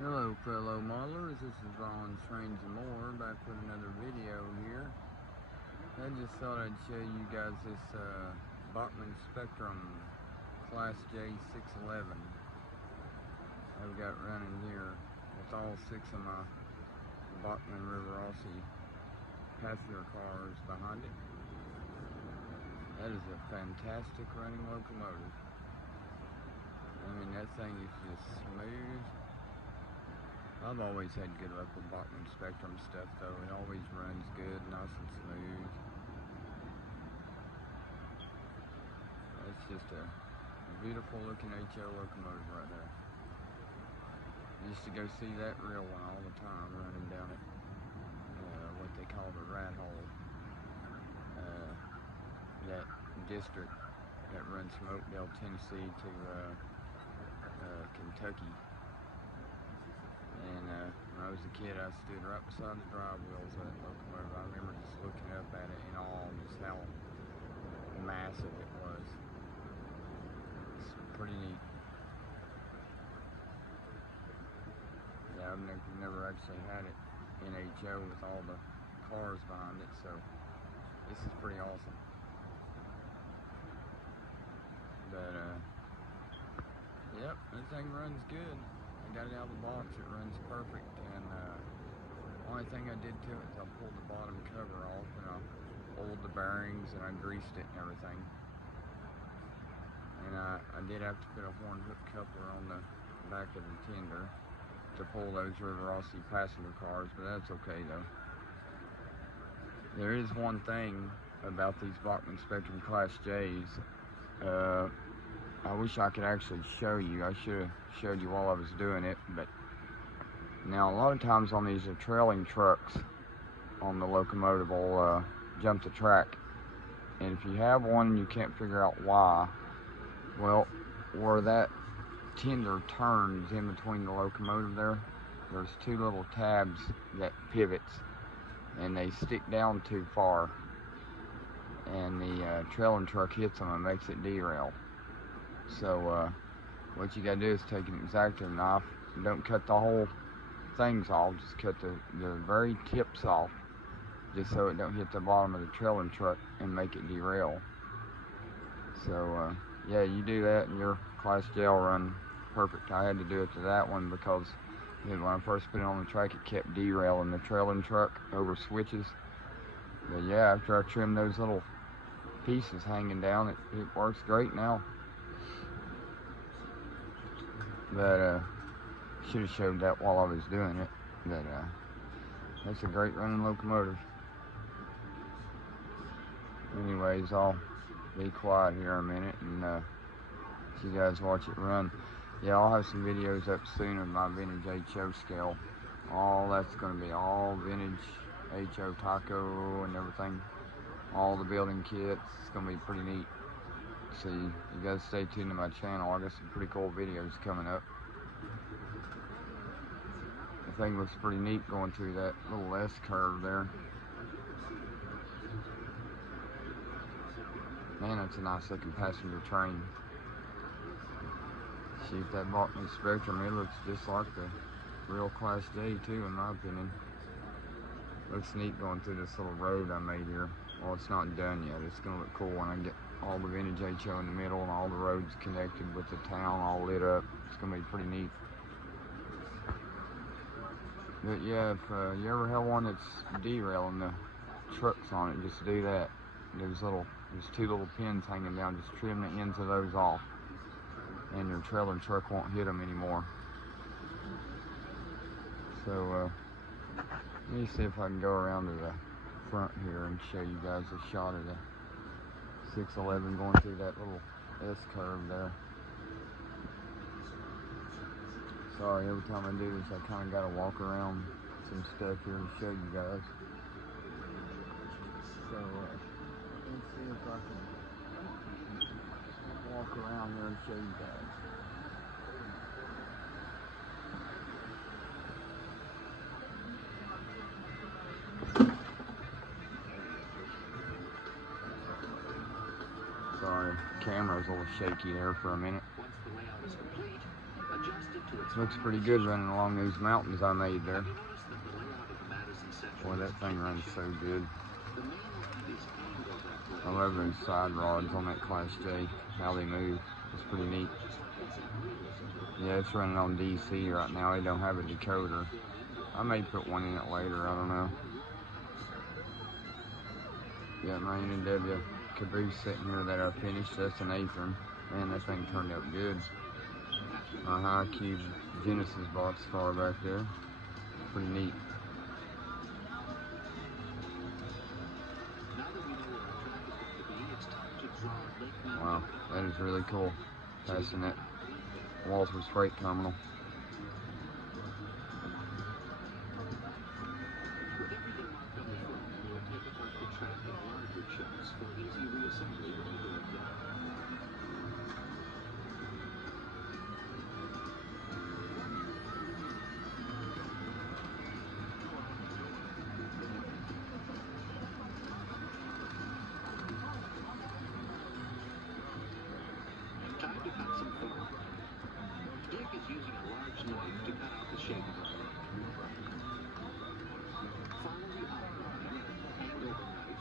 Hello fellow modelers, this is Ron Strange and More, back with another video here. I just thought I'd show you guys this BACHMANN Spectrum Class J 611 I've got running here with all 6 of my BACHMANN Rivarossi passenger cars behind it. That is a fantastic running locomotive. I mean, that thing is just smooth. I've always had good luck with BACHMANN Spectrum stuff though. It always runs good, nice and smooth. It's just a beautiful looking HO locomotive right there. I used to go see that real one all the time, running down at what they call the rat hole. That district that runs from Oakdale, Tennessee to Kentucky. And when I was a kid, I stood right beside the drive wheels of that locomotive. I remember just looking up at it in awe, just how massive it was. It's pretty neat. Yeah, I've never actually had it in HO with all the cars behind it, so this is pretty awesome. But yep, that thing runs good. I got it out of the box, it runs perfect, and only thing I did to it is I pulled the bottom cover off and I oiled the bearings and I greased it and everything. And I did have to put a horn hook coupler on the back of the tender to pull those Rivarossi passenger cars, but that's okay though. There is one thing about these BACHMANN Spectrum Class J's. I wish I could actually show you. I should have showed you while I was doing it, but now a lot of times on these trailing trucks on the locomotive will jump the track, and if you have one and you can't figure out why, well, where that tender turns in between the locomotive there's 2 little tabs that pivots, and they stick down too far, and the trailing truck hits them and makes it derail. So what you gotta do is take an X-Acto knife, and don't cut the whole things off, just cut the very tips off, just so it don't hit the bottom of the trailing truck and make it derail. So yeah, you do that and your Class J will run perfect. I had to do it to that one because when I first put it on the track, it kept derailing the trailing truck over switches. But yeah, after I trimmed those little pieces hanging down, it works great now. But should have showed that while I was doing it. But that's a great running locomotive. Anyways, I'll be quiet here a minute and let you guys watch it run. Yeah, I'll have some videos up soon of my vintage HO scale. All that's going to be all vintage HO taco and everything. All the building kits. It's going to be pretty neat. So you guys stay tuned to my channel. I got some pretty cool videos coming up. The thing looks pretty neat going through that little S curve there. Man, that's a nice looking passenger train. See if that BACHMANN Spectrum, it looks just like the real Class J too, in my opinion. Looks neat going through this little road I made here. Well, it's not done yet. It's gonna look cool when I get all the vintage HO in the middle and all the roads connected with the town all lit up. It's gonna be pretty neat. But yeah, if you ever have one that's derailing the trucks on it, just do that. There's 2 little pins hanging down. Just trim the ends of those off, and your trailing truck won't hit them anymore. So let me see if I can go around to the front here and show you guys a shot of the 611 going through that little S curve there. Sorry, every time I do this I kind of got to walk around some stuff here and show you guys. So let's see if I can walk around here and show you guys. Sorry, camera's a little shaky there for a minute. Once the layout is complete, adjust it to its Looks pretty good running along these mountains I made there. Boy, that thing runs so good. I love those side rods on that Class J, how they move. It's pretty neat. Yeah, it's running on DC right now. They don't have a decoder. I may put one in it later, I don't know. Got my N&W caboose sitting here that I finished. That's an Athearn. Man, that thing turned out good. My high cube Genesis box car back there. Pretty neat. Wow, that is really cool. Passing that Walters Freight Terminal.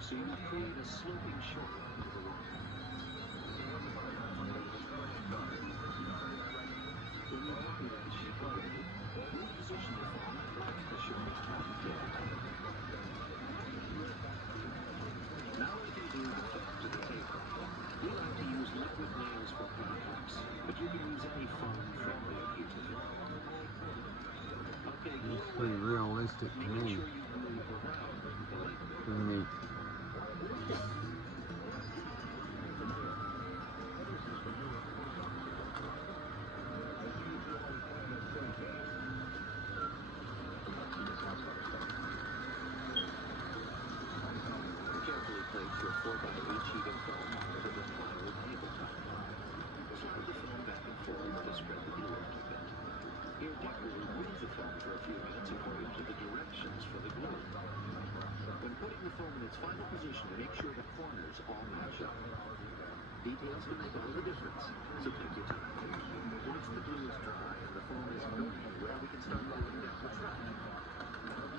So you create a sloping shore into the water. When you're talking about the shape of it, reposition the phone across the shore on the tabletop. Now we can glue the phone to the table. We like to use liquid nails for projects, but you can use any foam-friendly adhesive. Okay, looks pretty realistic to me. Pretty neat. Carefully place your 4x8 sheet of foam onto the plywood tabletop. Slide the foam back and forth to spread the glue out a bit. Your deck will remove the foam for a few minutes according to the directions for the glue. When putting the foam in its final position, make sure the corners all match up. Details can make all the difference, so take your time. Once the glue is dry and the foam is going anywhere, we can start gluing down the track.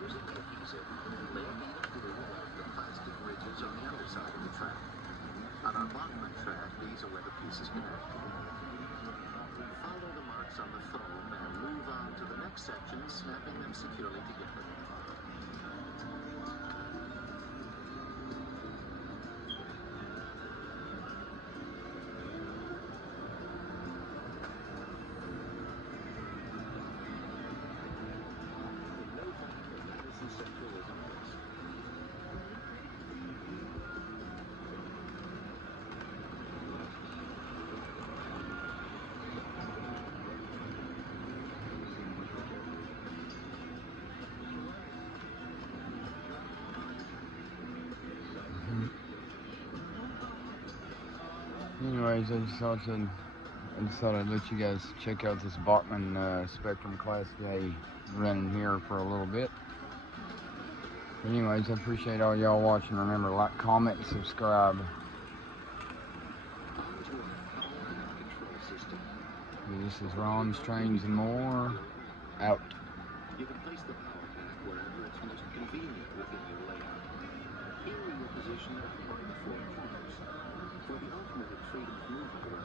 Using the adhesive, lay a bead of glue along the plastic ridges on the underside of the track. On our BACHMANN track, these are where the pieces connect. Follow the marks on the foam and move on to the next section, snapping them securely together. Central is a place. Anyways, I just thought I'd let you guys check out this BACHMANN Spectrum Class J running here for a little bit. Anyways, I appreciate all y'all watching. Remember, like, comment, and subscribe. This is Ron's Trains and More. Out. You can place the power pack wherever it's most convenient within your layout. Here we will position it on the four corners. For the ultimate in freedom of movement around